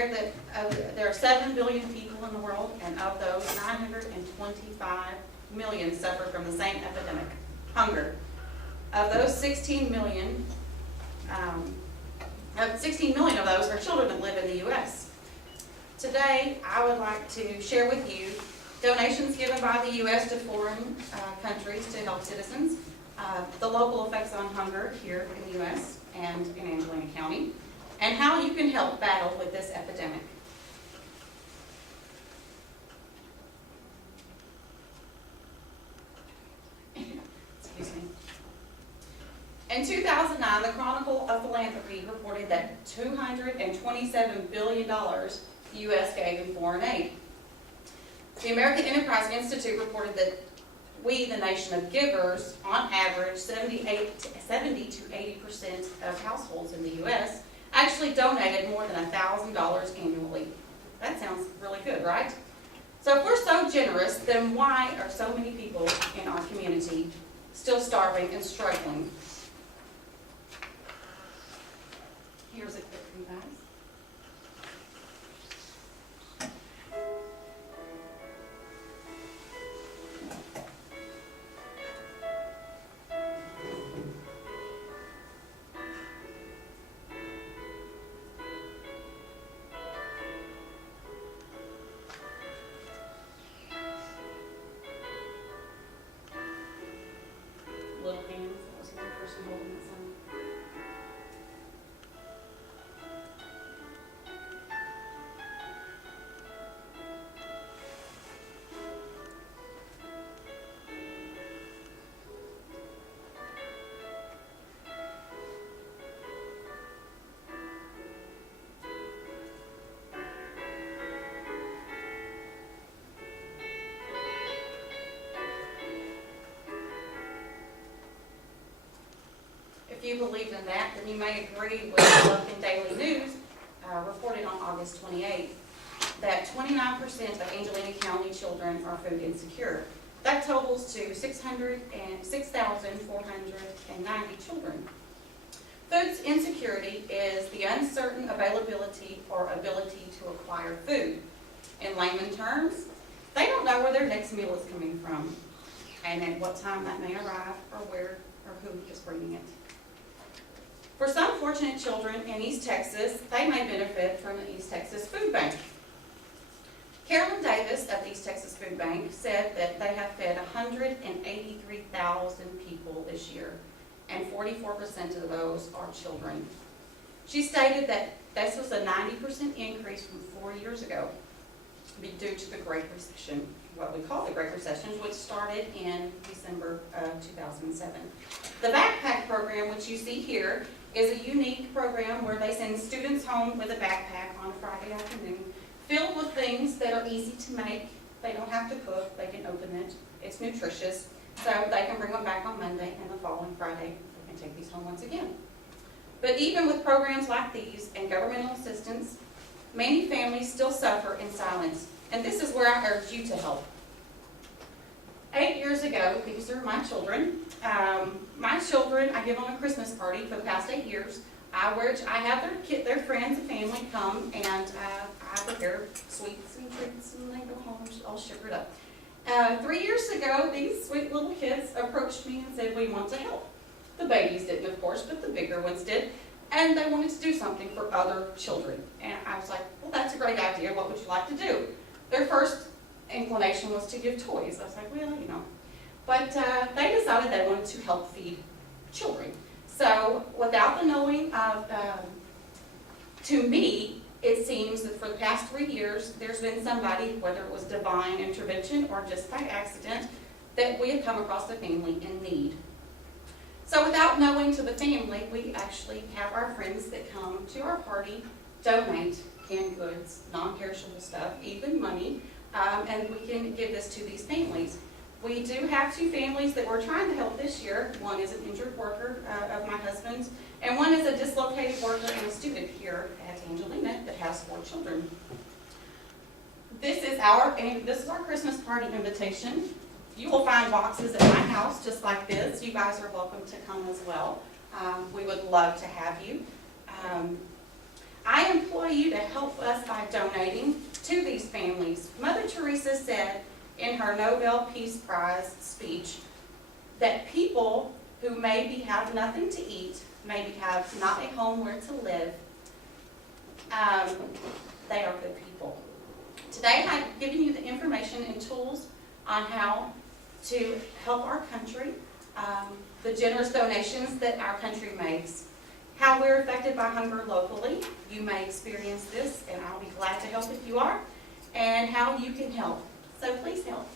aware that there are 7 billion people in the world, and of those, 925 million suffer from the same epidemic, hunger. Of those 16 million of those are children that live in the U.S. Today, I would like to share with you donations given by the U.S. to foreign countries to help citizens, the local effects on hunger here in the U.S. and in Angelina County, and how you can help battle with this epidemic. Excuse me. In 2009, the Chronicle of Philanthropy reported that $227 billion the U.S. gave in foreign aid. The American Enterprise Institute reported that we, the nation of givers, on average, 70 to 80% of households in the U.S. actually donated more than $1,000 annually. That sounds really good, right? So if we're so generous, then why are so many people in our community still starving and struggling? Here's a clip for you guys. Little hands, that was one person holding the sign. If you believe in that, then you may agree with Logan Daily News, reported on August 28th, that 29% of Angelina County children are food insecure. That totals to 6,490 children. Food insecurity is the uncertain availability or ability to acquire food. In layman terms, they don't know where their next meal is coming from, and at what time that may arrive, or where or who is bringing it. For some fortunate children in East Texas, they may benefit from the East Texas Food Bank. Carolyn Davis of the East Texas Food Bank said that they have fed 183,000 people this year, and 44% of those are children. She stated that this was a 90% increase from 4 years ago, due to the Great Recession, what we call the Great Recession, which started in December of 2007. The backpack program, which you see here, is a unique program where they send students home with a backpack on a Friday afternoon filled with things that are easy to make. They don't have to cook, they can open it. It's nutritious, so they can bring them back on Monday, and the following Friday they can take these home once again. But even with programs like these and governmental assistance, many families still suffer in silence, and this is where I urge you to help. 8 years ago, these are my children. I give them a Christmas party for the past 8 years. I have their friends and family come, and I prepare sweets and treats, and they go home all sugared up. 3 years ago, these sweet little kids approached me and said, "We want to help." The babies didn't, of course, but the bigger ones did, and they wanted to do something for other children. And I was like, "Well, that's a great idea. What would you like to do?" Their first inclination was to give toys. I was like, "Well, you know." But they decided they wanted to help feed children. So without the knowing of, to me, it seems that for the past 3 years, there's been somebody, whether it was divine intervention or just by accident, that we have come across a family in need. So without knowing to the family, we actually have our friends that come to our party, donate canned goods, non-perishable stuff, even money, and we can give this to these families. We do have 2 families that we're trying to help this year. One is an injured worker of my husband's, and one is a dislocated worker and a student here at Angelina that has 4 children. This is our Christmas party invitation. You will find boxes at my house just like this. You guys are welcome to come as well. We would love to have you. I implore you to help us by donating to these families. Mother Teresa said in her Nobel Peace Prize speech that people who maybe have nothing to eat, maybe have not a home where to live, they are good people. Today I've given you the information and tools on how to help our country, the generous donations that our country makes, how we're affected by hunger locally. You may experience this, and I'll be glad to help if you are, and how you can help. So please help.